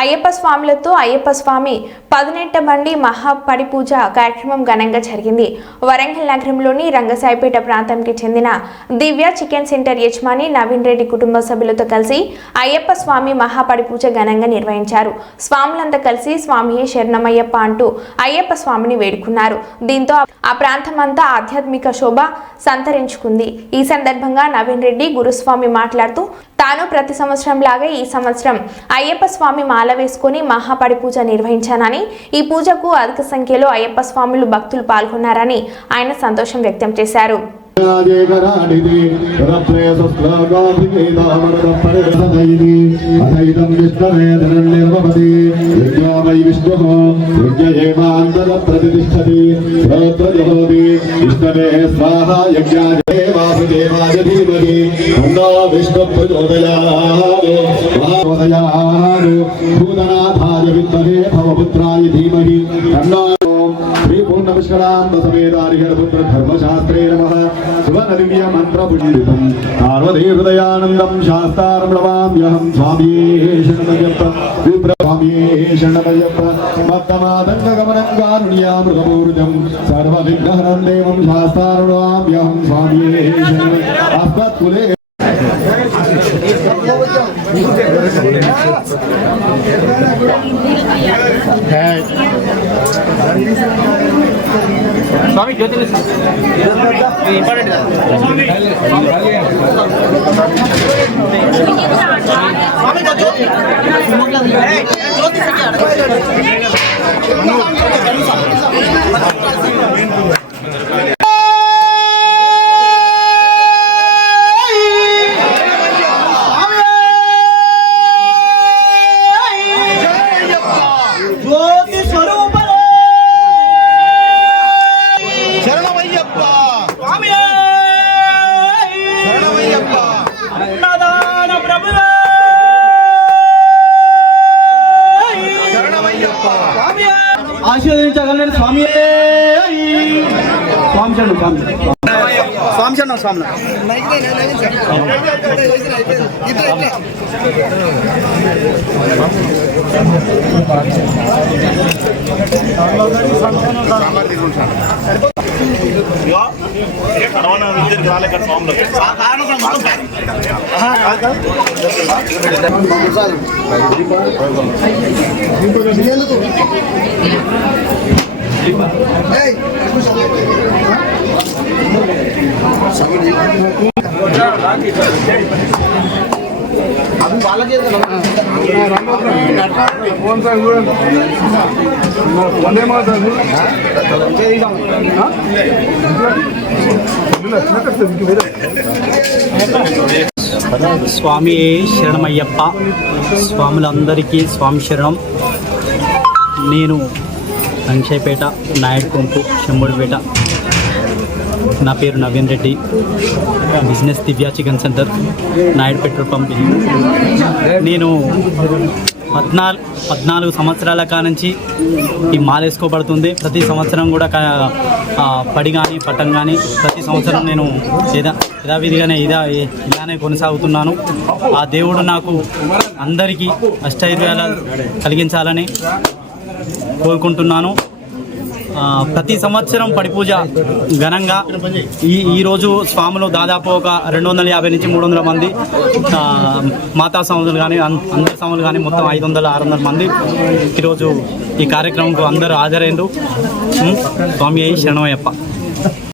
అయ్యప్ప స్వాములతో అయ్యప్ప స్వామి 18 బండి మహాపడి పూజ కార్యక్రమం ఘనంగా జరిగింది. వరంగల్ నగరంలోని రంగసాయిపేట ప్రాంతానికి చెందిన దివ్య చికెన్ సెంటర్ యజమాని నవీన్ రెడ్డి కుటుంబ సభ్యులతో కలిసి అయ్యప్ప స్వామి మహాపడి పూజ ఘనంగా నిర్వహించారు. స్వాములంతా కలిసి స్వామియే శరణమయ్యప్ప అంటూ అయ్యప్ప స్వామిని వేడుకున్నారు. దీంతో ఆ ప్రాంతమంతా ఆధ్యాత్మిక శోభ సంతరించుకుంది. ఈ సందర్భంగా నవీన్ రెడ్డి గురుస్వామి మాట్లాడుతూ తాను ప్రతి సంవత్సరం లాగా ఈ సంవత్సరం అయ్యప్ప స్వామి మాల వేసుకుని మహాపడి పూజ నిర్వహించానని, ఈ పూజకు అధిక సంఖ్యలో అయ్యప్ప స్వాములు భక్తులు పాల్గొన్నారని ఆయన సంతోషం వ్యక్తం చేశారు. हृदयानंदम शास्त्रम नमाम्यहं स्वामी शरणमय्यप्प स्वामी शरणमय्यप्प मत्तमादंग गमनं कारुण्यामृतपूर्जं सर्वविघ्नहरं देवं शास्त्रम नमाम्यहं स्वामी शरणमय्यप्प अस्मत्कुले स्वामी ज्योति इंपॉर्टेंट ఆశీర్వదించగలని స్వామి స్వామి శరణం స్వామి శరణం స్వామి స్వామి శరణమయ్యప్ప. స్వాములందరికీ స్వామి శరణం. నేను రంగసాయిపేట నాయుడు కొంపు శంభుడిపేట. నా పేరు Naveen Reddy. Business Divya chicken centre, Naidu petrol pump. నేను 14 సంవత్సరాల కానుంచి ఈ మాల వేసుకోబడుతుంది. ప్రతి సంవత్సరం కూడా పడి కానీ పట్టం కానీ ప్రతి సంవత్సరం నేను యథావిధిగానే ఇలానే కొనసాగుతున్నాను. ఆ దేవుడు నాకు అందరికీ అష్టైర్యాలు కలిగించాలని కోరుకుంటున్నాను. ప్రతి సంవత్సరం పడి పూజ ఘనంగా ఈరోజు స్వాములు దాదాపు ఒక 250 నుంచి 300 మంది మాతా స్వాములు కానీ అందరి స్వాములు కానీ మొత్తం 500-600 మంది ఈరోజు ఈ కార్యక్రమంకు అందరూ హాజరైండు. స్వామి శరణమయ్యప్ప.